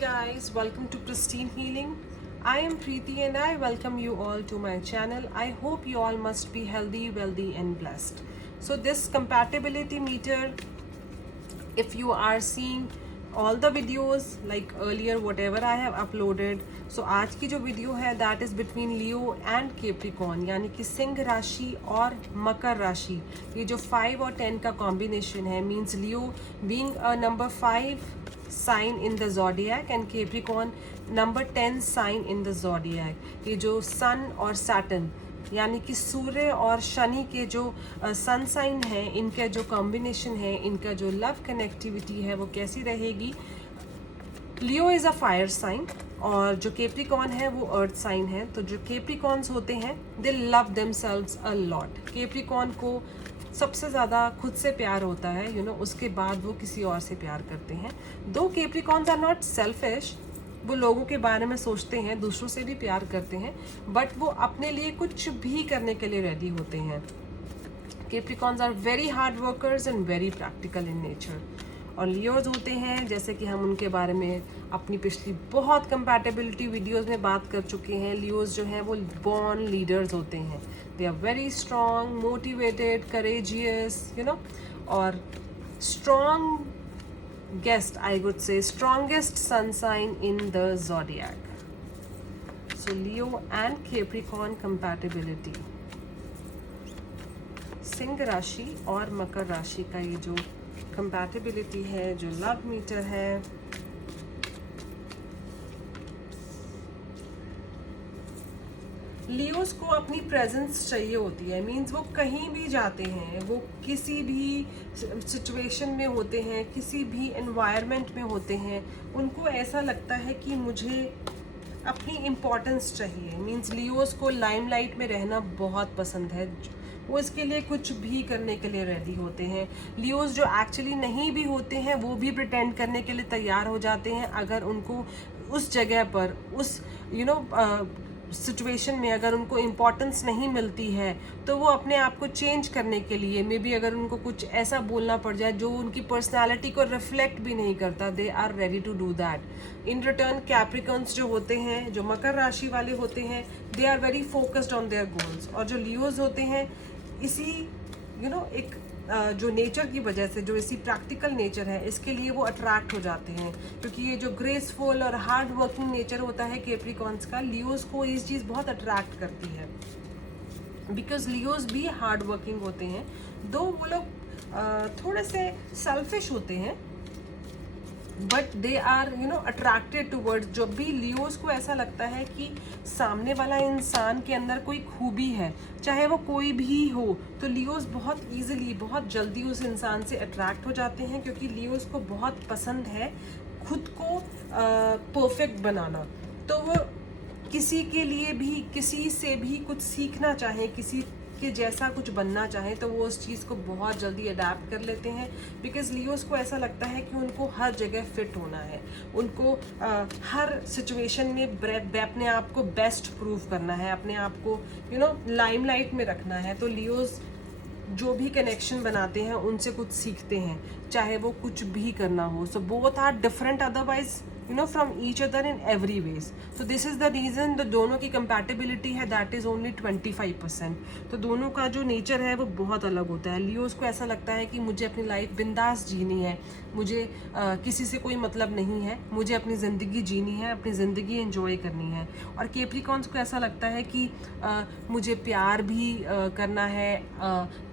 guys, welcome to Pristine Healing. I am Preeti and I welcome you all to my channel. I hope you all must be healthy, wealthy and blessed. So this compatibility meter, if you are seeing all the videos like earlier whatever I have uploaded, so आज की जो video है that is between Leo and Capricorn, यानी कि सिंह राशि और मकर राशि. ये जो 5 और 10 का कॉम्बिनेशन है means Leo being a number 5 sign in the zodiac and Capricorn number 10 sign in the zodiac. ये जो सन और सैटर्न यानी कि सूर्य और शनि के जो सन साइन है, इनका जो कॉम्बिनेशन है, इनका जो लव कनेक्टिविटी है वो कैसी रहेगी. लियो इज़ अ फायर साइन और जो केप्रिकॉन है वो अर्थ साइन है. तो जो केप्रिकॉन्स होते हैं दे love themselves a lot. Capricorn को सबसे ज़्यादा खुद से प्यार होता है उसके बाद वो किसी और से प्यार करते हैं. दो केप्रिकॉन्स आर नॉट सेल्फिश, वो लोगों के बारे में सोचते हैं, दूसरों से भी प्यार करते हैं, बट वो अपने लिए कुछ भी करने के लिए रेडी होते हैं. Capricorns are very hard workers and very practical in nature. और लियोज होते हैं जैसे कि हम उनके बारे में अपनी पिछली बहुत कंपैटिबिलिटी वीडियोस में बात कर चुके हैं. लियोज जो हैं वो बॉर्न लीडर्स होते हैं. They are very strong, motivated, courageous और strong guest, I would say strongest sun sign in the zodiac. So Leo and Capricorn compatibility. Singh राशि और मकर राशि का ये जो compatibility है, जो लव मीटर है, लियोस को अपनी प्रेजेंस चाहिए होती है. मीन्स वो कहीं भी जाते हैं, वो किसी भी सिचुएशन में होते हैं, किसी भी एनवायरनमेंट में होते हैं, उनको ऐसा लगता है कि मुझे अपनी इम्पोर्टेंस चाहिए. मीन्स लियोस को लाइमलाइट में रहना बहुत पसंद है. वो इसके लिए कुछ भी करने के लिए रेडी होते हैं. लियोस जो एक्चुअली नहीं भी होते हैं वो भी प्रिटेंड करने के लिए तैयार हो जाते हैं. अगर उनको उस जगह पर उस सिचुएशन में अगर उनको इम्पोर्टेंस नहीं मिलती है तो वो अपने आप को चेंज करने के लिए मे बी अगर उनको कुछ ऐसा बोलना पड़ जाए जो उनकी पर्सनालिटी को रिफ्लेक्ट भी नहीं करता, they are ready to do that. In return Capricorns जो होते हैं, जो मकर राशि वाले होते हैं, they are very focused on their goals. और जो लियोज होते हैं इसी एक जो नेचर की वजह से, जो इसी प्रैक्टिकल नेचर है, इसके लिए वो अट्रैक्ट हो जाते हैं. क्योंकि ये जो ग्रेसफुल और हार्ड वर्किंग नेचर होता है कैप्रिकॉन्स का, लियोज को ये चीज़ बहुत अट्रैक्ट करती है. बिकॉज लियोज भी हार्ड वर्किंग होते हैं. दो वो लोग थोड़े से सेल्फिश होते हैं but they are attracted towards. जब भी लियोज को ऐसा लगता है कि सामने वाला इंसान के अंदर कोई खूबी है, चाहे वो कोई भी हो, तो लियोज बहुत ईजिली, बहुत जल्दी उस इंसान से अट्रैक्ट हो जाते हैं. क्योंकि लियोज को बहुत पसंद है खुद को परफेक्ट बनाना. तो वो किसी के लिए भी, किसी से भी कुछ सीखना चाहे, किसी के जैसा कुछ बनना चाहे, तो वो उस चीज़ को बहुत जल्दी अडेप्ट कर लेते हैं. बिकॉज लियोस को ऐसा लगता है कि उनको हर जगह फिट होना है, उनको हर सिचुएशन में अपने आप को बेस्ट प्रूव करना है, अपने आप को लाइमलाइट में रखना है. तो लियोस जो भी कनेक्शन बनाते हैं उनसे कुछ सीखते हैं, चाहे वो कुछ भी करना हो. So both are different otherwise from each other in every ways. So this is the reason the दोनों की compatibility है that is only 25%. तो दोनों का जो नेचर है वो बहुत अलग होता है. लियोस को ऐसा लगता है कि मुझे अपनी लाइफ बिंदास जीनी है, मुझे किसी से कोई मतलब नहीं है, मुझे अपनी ज़िंदगी जीनी है, अपनी ज़िंदगी एंजॉय करनी है. और कैप्रिकॉन्स को ऐसा लगता है कि मुझे प्यार भी करना है,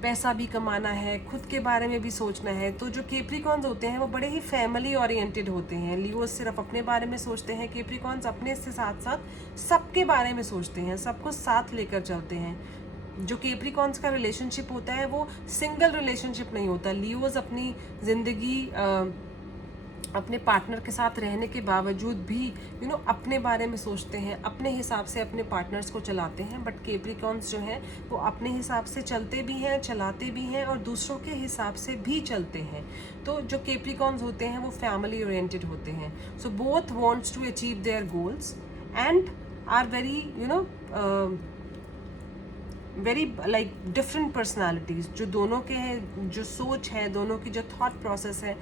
पैसा भी कमाना है, खुद के बारे में भी सोचना है. तो जो कैप्रिकॉन्स होते हैं वो बड़े ही फैमिली ओरिएंटेड होते हैं. लियोस सिर्फ अपने बारे में सोचते हैं, कैप्रिकॉन्स अपने से साथ साथ सबके बारे में सोचते हैं, सबको साथ लेकर चलते हैं. जो कैप्रिकॉन्स का रिलेशनशिप होता है वो सिंगल रिलेशनशिप नहीं होता. लियोज अपनी ज़िंदगी अपने पार्टनर के साथ रहने के बावजूद भी अपने बारे में सोचते हैं, अपने हिसाब से अपने पार्टनर्स को चलाते हैं. बट कैप्रिकॉन्स जो हैं वो अपने हिसाब से चलते भी हैं, चलाते भी हैं और दूसरों के हिसाब से भी चलते हैं. तो जो कैप्रिकॉन्स होते हैं वो फैमिली ओरिएंटेड होते हैं. So both wants to achieve their goals and are very very like different personalities जो दोनों के हैं, जो सोच है दोनों की, जो थॉट प्रोसेस है,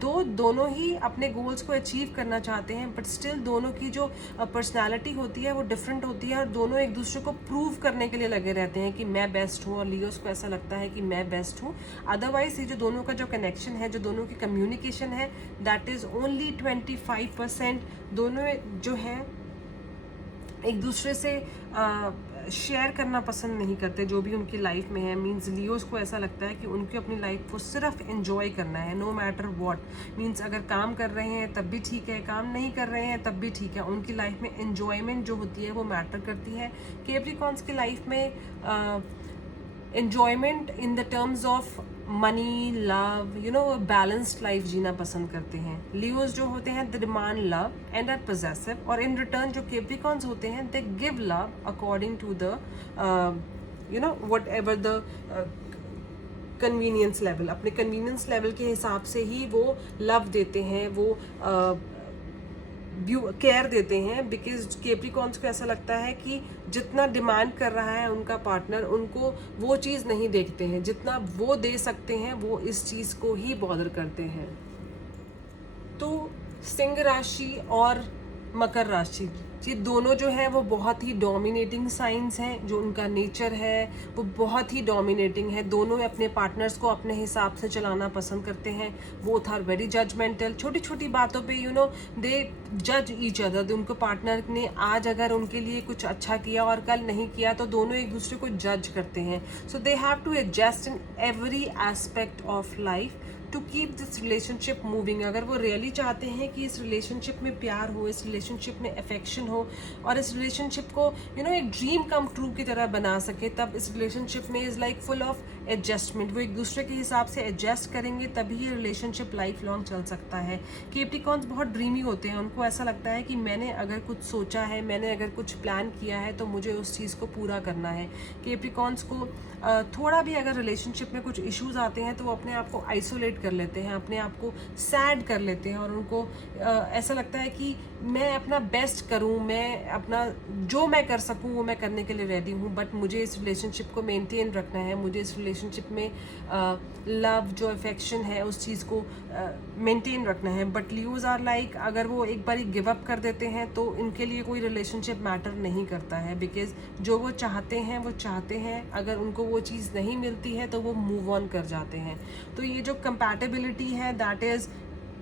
दोनों ही अपने गोल्स को अचीव करना चाहते हैं, बट स्टिल दोनों की जो पर्सनालिटी होती है वो डिफरेंट होती है, और दोनों एक दूसरे को प्रूव करने के लिए लगे रहते हैं कि मैं बेस्ट हूँ, और लियोस को ऐसा लगता है कि मैं बेस्ट हूँ। अदरवाइज ये जो दोनों का जो कनेक्शन है, जो दोनों की कम्युनिकेशन है, दैट इज़ ओनली 25%। दोनों जो है एक दूसरे से शेयर करना पसंद नहीं करते जो भी उनकी लाइफ में है। मींस लियोस को ऐसा लगता है कि उनको अपनी लाइफ को सिर्फ एंजॉय करना है, नो मैटर व्हाट। मींस अगर काम कर रहे हैं तब भी ठीक है, काम नहीं कर रहे हैं तब भी ठीक है, उनकी लाइफ में एंजॉयमेंट जो होती है वो मैटर करती है। कैप्रिकॉर्न्स की लाइफ में enjoyment in the terms of money, love, you know, balanced life जीना पसंद करते हैं। लियोज जो होते हैं they demand love and are possessive, और इन रिटर्न जो कैप्रिकॉर्न्स होते हैं they give love according to the you know whatever the convenience level. अपने कन्वीनियंस लेवल के हिसाब से ही वो लव देते हैं, वो केयर देते हैं, बिकॉज कैप्रिकॉर्न्स को ऐसा लगता है कि जितना डिमांड कर रहा है उनका पार्टनर, उनको वो चीज़ नहीं देखते हैं, जितना वो दे सकते हैं वो इस चीज़ को ही बॉदर करते हैं। तो सिंह राशि और मकर राशि, ये दोनों जो है वो बहुत ही डोमिनेटिंग साइंस हैं। जो उनका नेचर है वो बहुत ही डोमिनेटिंग है। दोनों अपने पार्टनर्स को अपने हिसाब से चलाना पसंद करते हैं। Both are very judgmental. छोटी छोटी बातों पे यू नो दे जज ईच अदर। उनको पार्टनर ने आज अगर उनके लिए कुछ अच्छा किया और कल नहीं किया तो दोनों एक दूसरे को जज करते हैं। So they have to adjust in every aspect of life to keep this relationship moving. अगर वो रियली चाहते हैं कि इस रिलेशनशिप में प्यार हो, इस रिलेशनशिप में अफेक्शन हो, और इस रिलेशनशिप को यू नो एक ड्रीम कम ट्रू की तरह बना सके, तब इस रिलेशनशिप में is like full of adjustment. वो एक दूसरे के हिसाब से एडजस्ट करेंगे तभी ये रिलेशनशिप लाइफ लॉन्ग चल सकता है। कैप्रिकॉर्न्स बहुत ड्रीमी होते हैं। उनको ऐसा लगता है कि मैंने अगर कुछ सोचा है, मैंने अगर कुछ प्लान किया है तो मुझे उस चीज़ को पूरा करना है। कैप्रिकॉर्न्स को थोड़ा भी अगर रिलेशनशिप में कुछ इश्यूज आते हैं तो वो अपने आप को आइसोलेट कर लेते हैं, अपने आप को सैड कर लेते हैं, और उनको ऐसा लगता है कि मैं अपना बेस्ट करूं, मैं अपना जो मैं कर सकूं वो मैं करने के लिए रेडी हूं, बट मुझे इस रिलेशनशिप को मेंटेन रखना है, मुझे इस रिलेशनशिप में लव जो अफेक्शन है उस चीज़ को मेंटेन रखना है। बट लियोज आर लाइक, अगर वो एक बार गिव अप कर देते हैं तो इनके लिए कोई रिलेशनशिप मैटर नहीं करता है, बिकॉज जो वो चाहते हैं वो चाहते हैं। अगर उनको वो चीज़ नहीं मिलती है तो वो मूव ऑन कर जाते हैं। तो ये जो कंपैटिबिलिटी है that is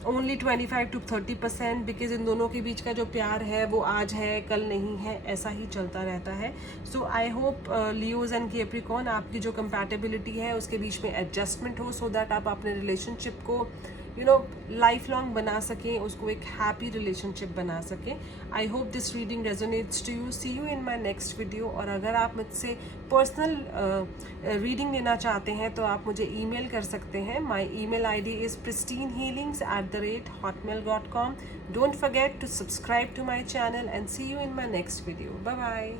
only 25 to 30%, because in दोनों के बीच का जो प्यार है वो आज है कल नहीं है, ऐसा ही चलता रहता है। So I hope Leos and Capricorn आपकी जो कंपैटिबिलिटी है उसके बीच में एडजस्टमेंट हो, सो दैट आप अपने रिलेशनशिप को यू नो लाइफ लॉन्ग बना सकें, उसको एक हैप्पी रिलेशनशिप बना सकें। I hope this reading resonates to you. See you in my next video. और अगर आप मुझसे पर्सनल रीडिंग लेना चाहते हैं तो आप मुझे ईमेल कर सकते हैं। माई email ID is pristine.healings@hotmail.com. Don't forget to subscribe to my channel and see you in my next video. Bye bye.